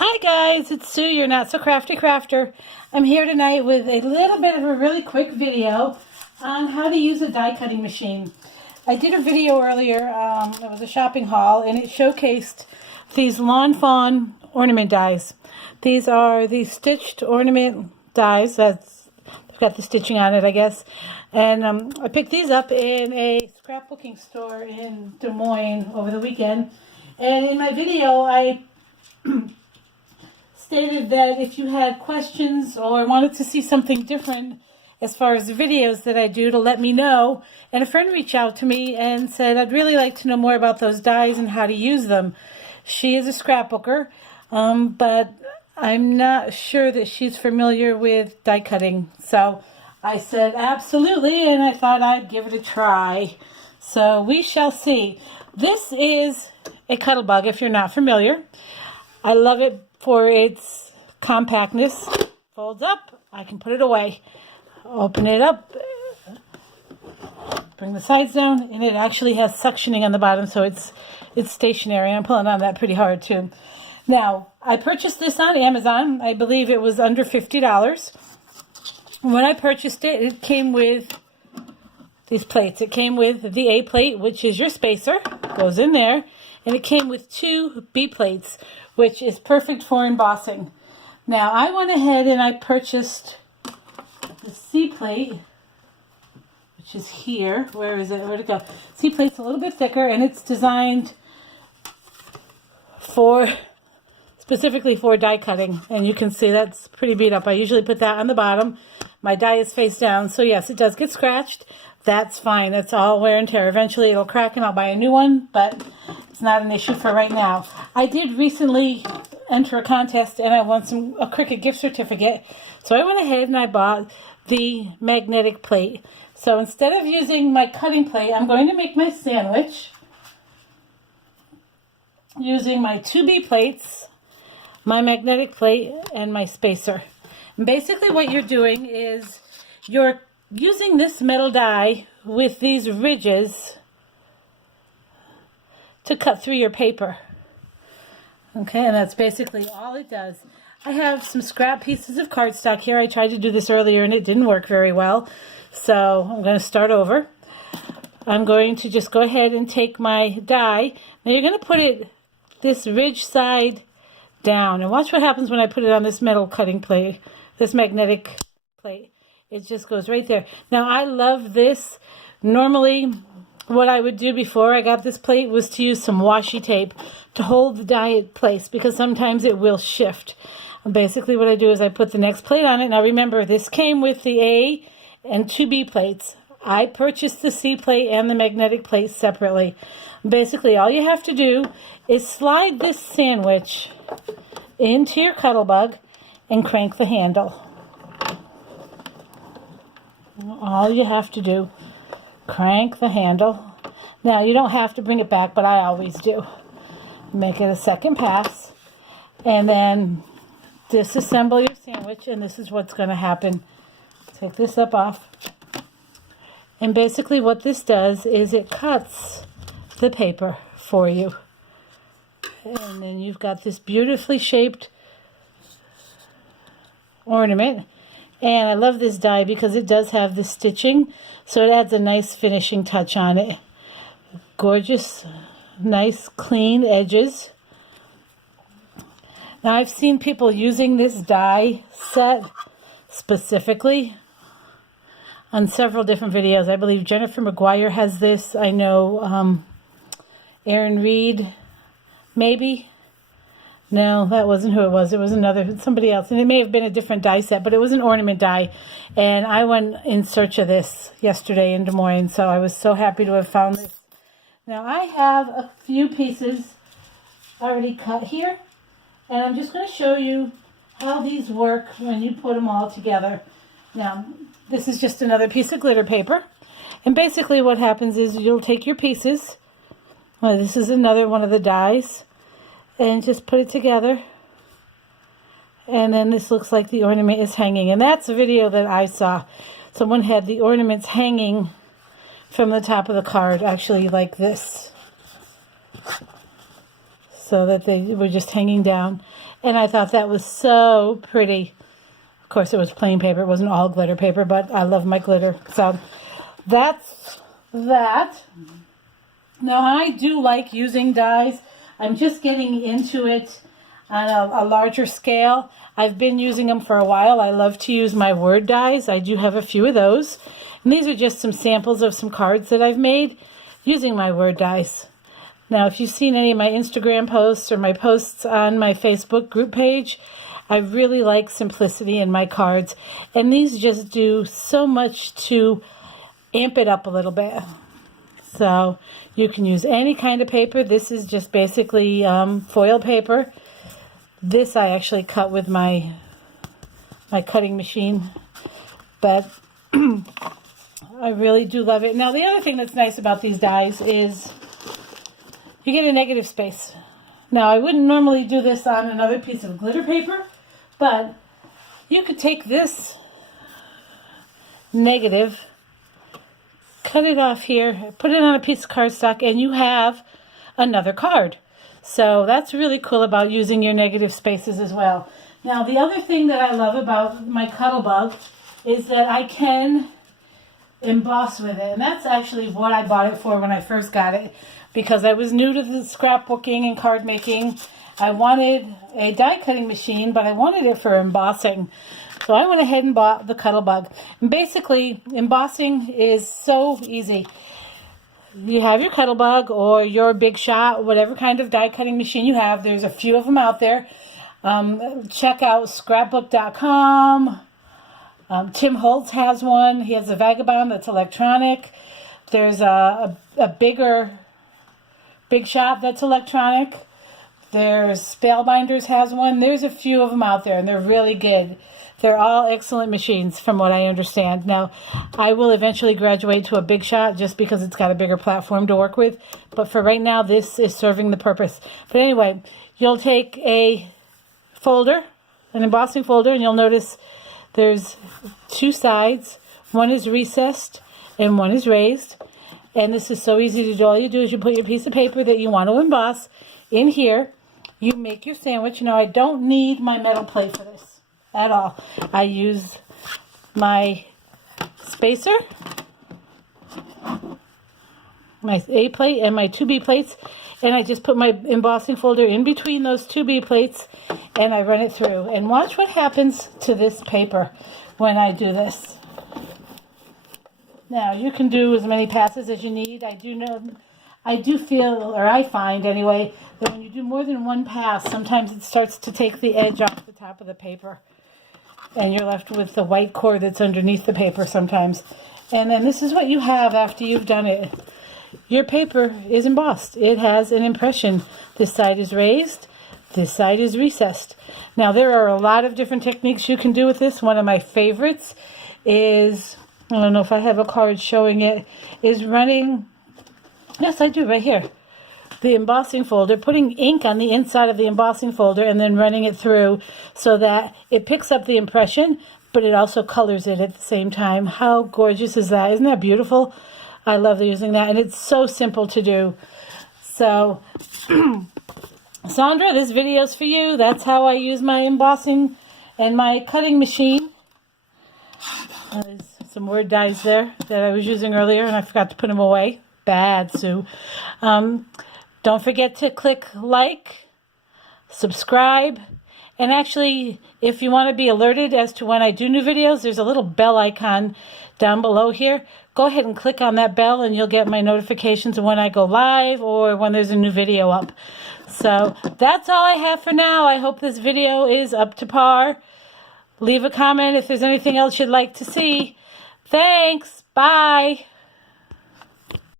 Hi guys, it's Sue, your Not So Crafty Crafter. I'm here tonight with a little bit of a really quick video on how to use a die cutting machine. I did a video earlier, it was a shopping haul, and it showcased these Lawn Fawn ornament dies. These are the stitched ornament dies. They've got the stitching on it, I guess. And I picked these up in a scrapbooking store in Des Moines over the weekend. And in my video, I stated that if you had questions or wanted to see something different as far as the videos that I do, to let me know. And a friend reached out to me and said, I'd really like to know more about those dies and how to use them. She is a scrapbooker, but I'm not sure that she's familiar with die cutting. So I said, absolutely, and I thought I'd give it a try. So we shall see. This is a Cuttlebug, if you're not familiar. I love it for its compactness. Folds up, I can put it away. Open it up, bring the sides down, and it actually has suctioning on the bottom, so it's stationary. I'm pulling on that pretty hard too. Now, I purchased this on Amazon. I believe it was under $50. When I purchased it, it came with these plates. It came with the A plate, which is your spacer, goes in there, and it came with two B plates, which is perfect for embossing. Now, I went ahead and I purchased the C plate, which is here. Where is it? Where'd it go? C plate's a little bit thicker, and it's designed specifically for die cutting. And you can see that's pretty beat up. I usually put that on the bottom. My die is face down, so yes, it does get scratched. That's fine. That's all wear and tear. Eventually it'll crack and I'll buy a new one, but it's not an issue for right now. I did recently enter a contest and I won a Cricut gift certificate. So I went ahead and I bought the magnetic plate. So instead of using my cutting plate, I'm going to make my sandwich using my 2B plates, my magnetic plate, and my spacer. And basically what you're doing is you're using this metal die with these ridges to cut through your paper. Okay, and that's basically all it does. I have some scrap pieces of cardstock here. I tried to do this earlier and it didn't work very well. So I'm going to start over. I'm going to just go ahead and take my die. Now you're going to put it this ridge side down. And watch what happens when I put it on this metal cutting plate, this magnetic plate. It just goes right there. Now, I love this. Normally, what I would do before I got this plate was to use some washi tape to hold the die in place, because sometimes it will shift. And basically, what I do is I put the next plate on it. Now, remember, this came with the A and 2B plates. I purchased the C plate and the magnetic plate separately. Basically, all you have to do is slide this sandwich into your Cuttlebug and crank the handle. All you have to do, crank the handle. Now, you don't have to bring it back, but I always do. Make it a second pass, and then disassemble your sandwich, and this is what's going to happen. Take this up off. And basically what this does is it cuts the paper for you. And then you've got this beautifully shaped ornament. And I love this die because it does have the stitching, so it adds a nice finishing touch on it. Gorgeous, nice, clean edges. Now, I've seen people using this die set specifically on several different videos. I believe Jennifer McGuire has this. I know Erin Reed, maybe. No, that wasn't who it was. It was somebody else. And it may have been a different die set, but it was an ornament die. And I went in search of this yesterday in Des Moines, so I was so happy to have found this. Now, I have a few pieces already cut here, and I'm just going to show you how these work when you put them all together. Now, this is just another piece of glitter paper. And basically what happens is you'll take your pieces. Well, this is another one of the dies. And just put it together. And then this looks like the ornament is hanging. And that's a video that I saw. Someone had the ornaments hanging from the top of the card, actually like this. so that they were just hanging down. And I thought that was so pretty. Of course, it was plain paper. It wasn't all glitter paper, but I love my glitter. So that's that. Now, I do like using dies. I'm just getting into it on a larger scale. I've been using them for a while. I love to use my word dies. I do have a few of those. And these are just some samples of some cards that I've made using my word dies. Now, if you've seen any of my Instagram posts or my posts on my Facebook group page, I really like simplicity in my cards. And these just do so much to amp it up a little bit. So you can use any kind of paper. This is just basically foil paper. This I actually cut with my cutting machine. But I really do love it. Now, the other thing that's nice about these dies is you get a negative space. Now, I wouldn't normally do this on another piece of glitter paper, but you could take this negative, cut it off here, put it on a piece of cardstock, and you have another card. So that's really cool about using your negative spaces as well. Now, the other thing that I love about my Cuttlebug is that I can emboss with it. And that's actually what I bought it for when I first got it, because I was new to the scrapbooking and card making. I wanted a die cutting machine, but I wanted it for embossing. So I went ahead and bought the Cuttlebug. And basically, embossing is so easy. You have your Cuttlebug or your Big Shot, whatever kind of die cutting machine you have. There's a few of them out there. Check out scrapbook.com. Tim Holtz has one. He has a Vagabond that's electronic. There's a bigger Big Shot that's electronic. There's Spellbinders has one. There's a few of them out there, and they're really good. They're all excellent machines from what I understand. Now, I will eventually graduate to a Big Shot just because it's got a bigger platform to work with. But for right now, this is serving the purpose. But anyway, you'll take a folder, an embossing folder, and you'll notice there's two sides. One is recessed and one is raised. And this is so easy to do. All you do is you put your piece of paper that you want to emboss in here. You make your sandwich. Now, I don't need my metal plate for this at all. I use my spacer, my A plate, and my 2B plates. And I just put my embossing folder in between those 2B plates, and I run it through. And watch what happens to this paper when I do this. Now, you can do as many passes as you need. I do feel, or I find anyway, that when you do more than one pass, sometimes it starts to take the edge off the top of the paper. And you're left with the white cord that's underneath the paper sometimes. And then this is what you have after you've done it. Your paper is embossed. It has an impression. This side is raised. This side is recessed. Now, there are a lot of different techniques you can do with this. One of my favorites is, I don't know if I have a card showing it, is running, yes, I do, right here, the embossing folder, putting ink on the inside of the embossing folder and then running it through so that it picks up the impression, but it also colors it at the same time. How gorgeous is that? Isn't that beautiful? I love using that, and it's so simple to do. So, Sandra, this video's for you. That's how I use my embossing and my cutting machine. There's some word dies there that I was using earlier, and I forgot to put them away. Bad, Sue. Don't forget to click like, subscribe, and actually, if you want to be alerted as to when I do new videos, there's a little bell icon down below here. Go ahead and click on that bell and you'll get my notifications of when I go live or when there's a new video up. So that's all I have for now. I hope this video is up to par. Leave a comment if there's anything else you'd like to see. Thanks. Bye.